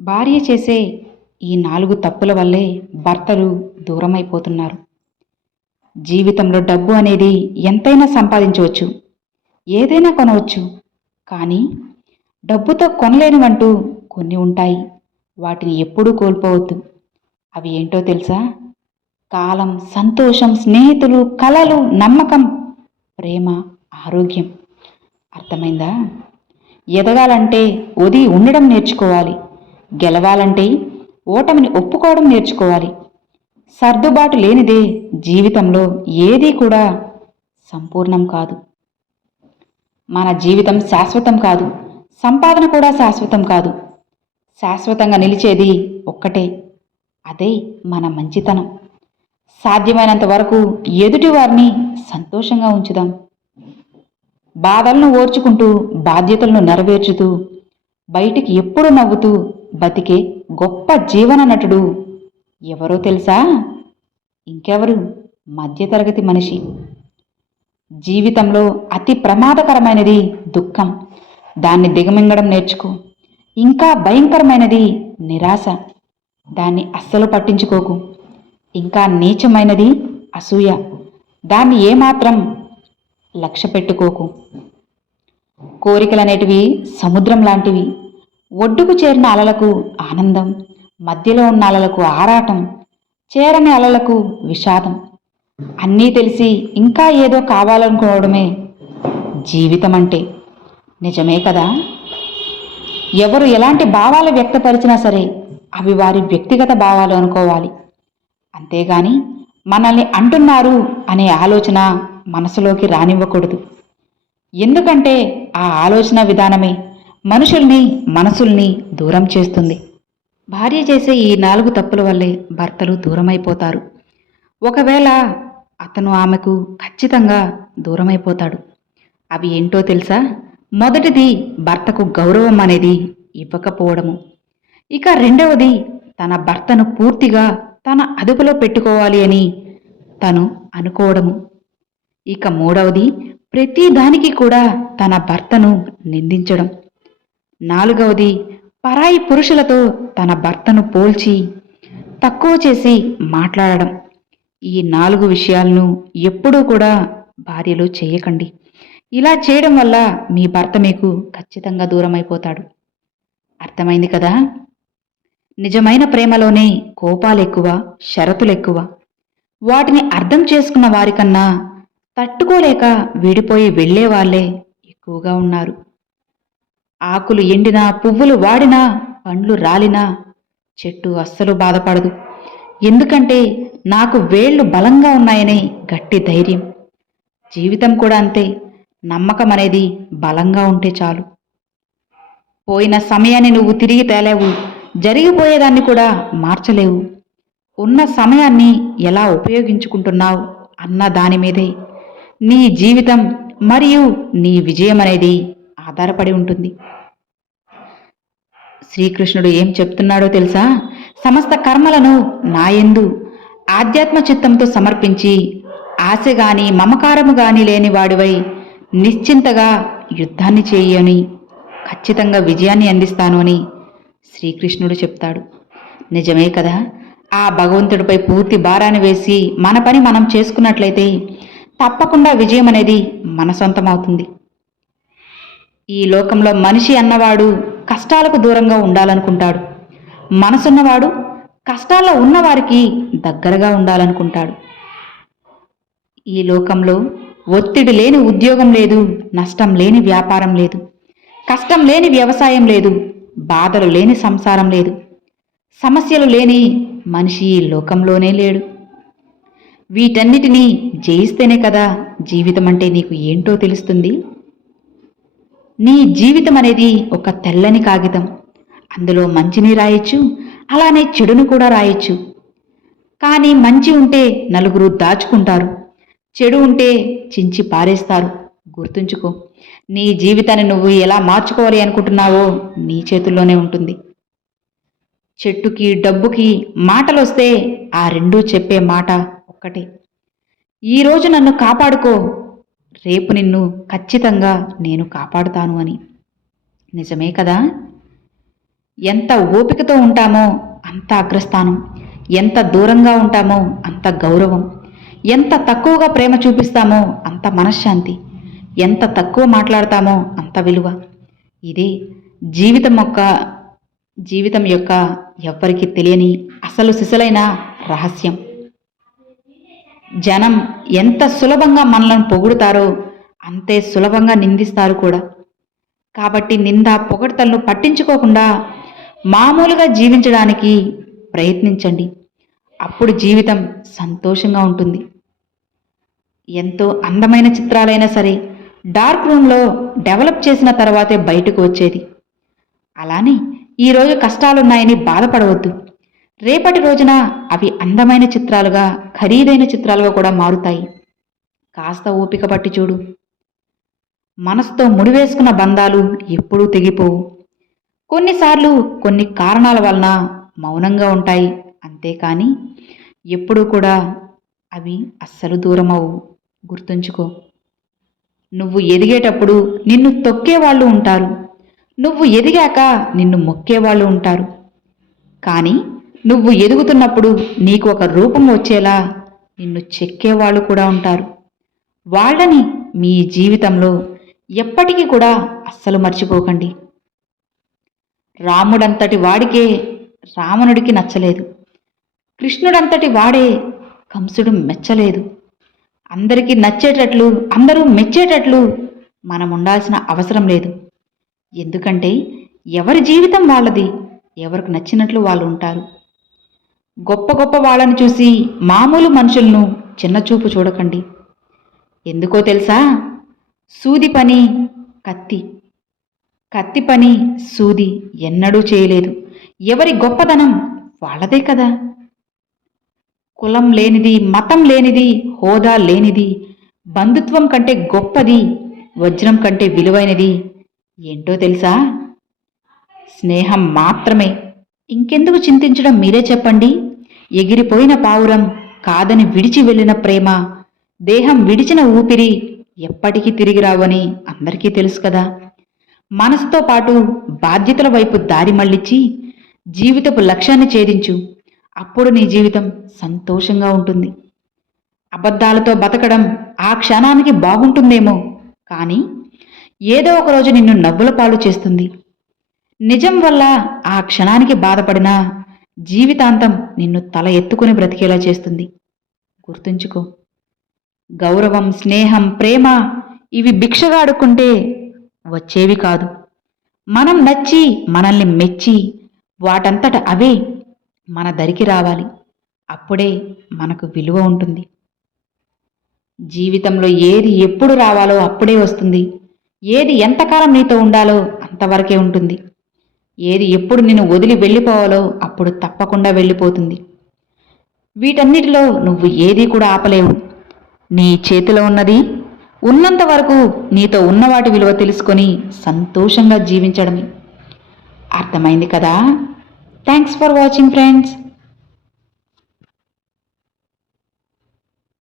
భార్య చేసే ఈ నాలుగు తప్పుల వల్లే భర్తలు దూరమైపోతున్నారు. జీవితంలో డబ్బు అనేది ఎంతైనా సంపాదించవచ్చు ఏదైనా కొనవచ్చు కానీ డబ్బుతో కొనలేనివంటూ కొన్ని ఉంటాయి. వాటిని ఎప్పుడూ కోల్పోవద్దు. అవి ఏంటో తెలుసా? కాలం సంతోషం స్నేహితులు కళలు నమ్మకం ప్రేమ ఆరోగ్యం. అర్థమైందా? ఎదగాలంటే ఉది ఉండడం నేర్చుకోవాలి. గెలవాలంటే ఓటమిని ఒప్పుకోవడం నేర్చుకోవాలి. సర్దుబాటు లేనిదే జీవితంలో ఏదీ కూడా సంపూర్ణం కాదు. మన జీవితం శాశ్వతం కాదు. సంపాదన కూడా శాశ్వతం కాదు. శాశ్వతంగా నిలిచేది ఒక్కటే. అదే మన మంచితనం. సాధ్యమైనంత వరకు ఎదుటి వారిని సంతోషంగా ఉంచుదాం. బాధలను ఓర్చుకుంటూ బాధ్యతలను నెరవేర్చుతూ బయటికి ఎప్పుడు నవ్వుతూ బతికే గొప్ప జీవన నటుడు ఎవరో తెలుసా? ఇంకెవరు? మధ్యతరగతి మనిషి. జీవితంలో అతి ప్రమాదకరమైనది దుఃఖం. దాన్ని దిగమింగడం నేర్చుకో. ఇంకా భయంకరమైనది నిరాశ. దాన్ని అస్సలు పట్టించుకోకు. ఇంకా నీచమైనది అసూయ. దాన్ని ఏమాత్రం లక్ష్య పెట్టుకోకు కోరికలనేటివి సముద్రం లాంటివి. ఒడ్డుకు చేరిన అలలకు ఆనందం మధ్యలో ఉన్న అలలకు ఆరాటం చేరని అలలకు విషాదం. అన్నీ తెలిసి ఇంకా ఏదో కావాలనుకోవడమే జీవితం అంటే నిజమే కదా? ఎవరు ఎలాంటి భావాలు వ్యక్తపరిచినా సరే అవి వారి వ్యక్తిగత భావాలు అనుకోవాలి. అంతేగాని మనల్ని అంటున్నారు అనే ఆలోచన మనసులోకి రానివ్వకూడదు. ఎందుకంటే ఆ ఆలోచన విధానమే మనుషుల్ని మనసుల్ని దూరం చేస్తుంది. భార్య చేసే ఈ నాలుగు తప్పుల వల్లే భర్తలు దూరమైపోతారు. ఒకవేళ అతను ఆమెకు ఖచ్చితంగా దూరమైపోతాడు. అవి ఏంటో తెలుసా? మొదటిది భర్తకు గౌరవం అనేది ఇవ్వకపోవడము. ఇక రెండవది తన భర్తను పూర్తిగా తన అదుపులో పెట్టుకోవాలి అని తను అనుకోవడము. ఇక మూడవది ప్రతి దానికి కూడా తన భర్తను నిందించడం. నాలుగవది పరాయి పురుషులతో తన భర్తను పోల్చి తక్కువ చేసి మాట్లాడడం. ఈ నాలుగు విషయాలను ఎప్పుడూ కూడా భార్యలు చేయకండి. ఇలా చేయడం వల్ల మీ భర్త మీకు ఖచ్చితంగా దూరమైపోతాడు. అర్థమైంది కదా? నిజమైన ప్రేమలోనే కోపాలు ఎక్కువ షరతులు ఎక్కువ. వాటిని అర్థం చేసుకున్న వారికన్నా తట్టుకోలేక విడిపోయి వెళ్ళే వాళ్ళే ఎక్కువగా ఉన్నారు. ఆకులు ఎండినా పువ్వులు వాడినా పండ్లు రాలినా చెట్టు అస్సలు బాధపడదు. ఎందుకంటే నాకు వేళ్ళు బలంగా ఉన్నాయనే గట్టి ధైర్యం. జీవితం కూడా అంతే నమ్మకం అనేది బలంగా ఉంటే చాలు. పోయిన సమయాన్ని నువ్వు తిరిగి తేలేవు జరిగిపోయేదాన్ని కూడా మార్చలేవు. ఉన్న సమయాన్ని ఎలా ఉపయోగించుకుంటున్నావు అన్న దాని మీదే. నీ జీవితం మరియు నీ విజయం అనేది ఆధారపడి ఉంటుంది. శ్రీకృష్ణుడు ఏం చెప్తున్నాడో తెలుసా? సమస్త కర్మలను నాయందు ఆధ్యాత్మ చిత్తంతో సమర్పించి ఆశ గాని మమకారము గాని లేని వాడివై నిశ్చింతగా యుద్ధాన్ని చేయని ఖచ్చితంగా విజయాన్ని అందిస్తాను అని శ్రీకృష్ణుడు చెప్తాడు. నిజమే కదా? ఆ భగవంతుడిపై పూర్తి భారాన్ని వేసి మన పని మనం చేసుకున్నట్లయితే తప్పకుండా విజయం అనేది మన సొంతమవుతుంది. ఈ లోకంలో మనిషి అన్నవాడు కష్టాలకు దూరంగా ఉండాలనుకుంటాడు. మనసున్నవాడు కష్టాల్లో ఉన్నవారికి దగ్గరగా ఉండాలనుకుంటాడు. ఈ లోకంలో ఒత్తిడి లేని ఉద్యోగం లేదు నష్టం లేని వ్యాపారం లేదు కష్టం లేని వ్యవసాయం లేదు బాధలు లేని సంసారం లేదు సమస్యలు లేని మనిషి ఈ లోకంలోనే లేడు. వీటన్నిటినీ జయిస్తేనే కదా జీవితం అంటే నీకు ఏంటో తెలుస్తుంది? నీ జీవితం అనేది ఒక తెల్లని కాగితం. అందులో మంచిని రాయొచ్చు అలానే చెడును కూడా రాయొచ్చు. కానీ మంచి ఉంటే నలుగురు దాచుకుంటారు. చెడు ఉంటే చించి పారేస్తారు. గుర్తుంచుకో నీ జీవితాన్ని నువ్వు ఎలా మార్చుకోవాలి అనుకుంటున్నావో నీ చేతుల్లోనే ఉంటుంది. చెట్టుకి డబ్బుకి మాటలు వస్తే ఆ రెండూ చెప్పే మాట ఒక్కటే. ఈరోజు నన్ను కాపాడుకో రేపు నిన్ను ఖచ్చితంగా నేను కాపాడుతాను అని. నిజమే కదా? ఎంత ఓపికతో ఉంటామో అంత అగ్రస్థానం. ఎంత దూరంగా ఉంటామో అంత గౌరవం. ఎంత తక్కువగా ప్రేమ చూపిస్తామో అంత మనశ్శాంతి. ఎంత తక్కువ మాట్లాడతామో అంత విలువ. ఇదే జీవితం యొక్క జీవితం యొక్క ఎవ్వరికీ తెలియని అసలు సిసలైన రహస్యం. జనం ఎంత సులభంగా మనలను పొగుడుతారో అంతే సులభంగా నిందిస్తారు కూడా. కాబట్టి నింద పొగడతలను పట్టించుకోకుండా మామూలుగా జీవించడానికి ప్రయత్నించండి. అప్పుడు జీవితం సంతోషంగా ఉంటుంది. ఎంతో అందమైన చిత్రాలైనా సరే డార్క్ రూమ్లో డెవలప్ చేసిన తర్వాతే బయటకు వచ్చేది. అలానే ఈరోజు కష్టాలున్నాయని బాధపడవద్దు. రేపటి రోజున అవి అందమైన చిత్రాలుగా ఖరీదైన చిత్రాలుగా కూడా మారుతాయి. కాస్త ఓపిక పట్టి చూడు. మనసుతో ముడివేసుకున్న బంధాలు ఎప్పుడూ తెగిపోవు. కొన్నిసార్లు కొన్ని కారణాల వలన మౌనంగా ఉంటాయి అంతేకాని ఎప్పుడూ కూడా అవి అస్సలు దూరమవు గుర్తుంచుకో. నువ్వు ఎదిగేటప్పుడు నిన్ను తొక్కేవాళ్ళు ఉంటారు. నువ్వు ఎదిగాక నిన్ను మొక్కేవాళ్ళు ఉంటారు. కానీ నువ్వు ఎదుగుతున్నప్పుడు నీకు ఒక రూపం వచ్చేలా నిన్ను చెక్కేవాళ్ళు కూడా ఉంటారు. వాళ్ళని మీ జీవితంలో ఎప్పటికీ కూడా అస్సలు మర్చిపోకండి. రాముడంతటి వాడికే రావణుడికి నచ్చలేదు. కృష్ణుడంతటి వాడే కంసుడు మెచ్చలేదు. అందరికీ నచ్చేటట్లు అందరూ మెచ్చేటట్లు మనం ఉండాల్సిన అవసరం లేదు. ఎందుకంటే ఎవరి జీవితం వాళ్ళది ఎవరికి నచ్చినట్లు వాళ్ళు ఉంటారు. గొప్ప గొప్ప వాళ్ళని చూసి మామూలు మనుషులను చిన్నచూపు చూడకండి. ఎందుకో తెలుసా? సూది పని కత్తి. కత్తి పని సూది ఎన్నడూ చేయలేదు. ఎవరి గొప్పదనం వాళ్ళదే కదా? కులం లేనిది మతం లేనిది హోదా లేనిది బంధుత్వం కంటే గొప్పది వజ్రం కంటే విలువైనది ఏంటో తెలుసా? స్నేహం మాత్రమే. ఇంకెందుకు చింతించడం మీరే చెప్పండి. ఎగిరిపోయిన పావురం కాదని విడిచి వెళ్ళిన ప్రేమ. దేహం విడిచిన ఊపిరి ఎప్పటికీ తిరిగి రావని అందరికీ తెలుసు కదా. మనసుతో పాటు బాధ్యతల వైపు దారి మళ్ళిచ్చి జీవితపు లక్ష్యాన్ని ఛేదించు. అప్పుడు నీ జీవితం సంతోషంగా ఉంటుంది. అబద్ధాలతో బతకడం ఆ క్షణానికి బాగుంటుందేమో కానీ ఏదో ఒక రోజు నిన్ను నవ్వుల పాలు చేస్తుంది. నిజం వల్ల ఆ క్షణానికి బాధపడినా జీవితాంతం నిన్ను తల ఎత్తుకుని బ్రతికేలా చేస్తుంది. గుర్తుంచుకో. గౌరవం స్నేహం ప్రేమ ఇవి భిక్షగా అడుక్కుంటే వచ్చేవి కాదు. మనం నచ్చి మనల్ని మెచ్చి వాటంతట అవే మన దరికి రావాలి. అప్పుడే మనకు విలువ ఉంటుంది. జీవితంలో ఏది ఎప్పుడు రావాలో అప్పుడే వస్తుంది. ఏది ఎంతకాలం నీతో ఉండాలో అంతవరకే ఉంటుంది. ఏది ఎప్పుడు నిన్ను వదిలి వెళ్ళిపోవాలో అప్పుడు తప్పకుండా వెళ్ళిపోతుంది. వీటన్నిటిలో నువ్వు ఏదీ కూడా ఆపలేవు. నీ చేతిలో ఉన్నది ఉన్నంత వరకు నీతో ఉన్నవాటి విలువ తెలుసుకొని సంతోషంగా జీవించడమే. అర్థమైంది కదా? Thanks for watching friends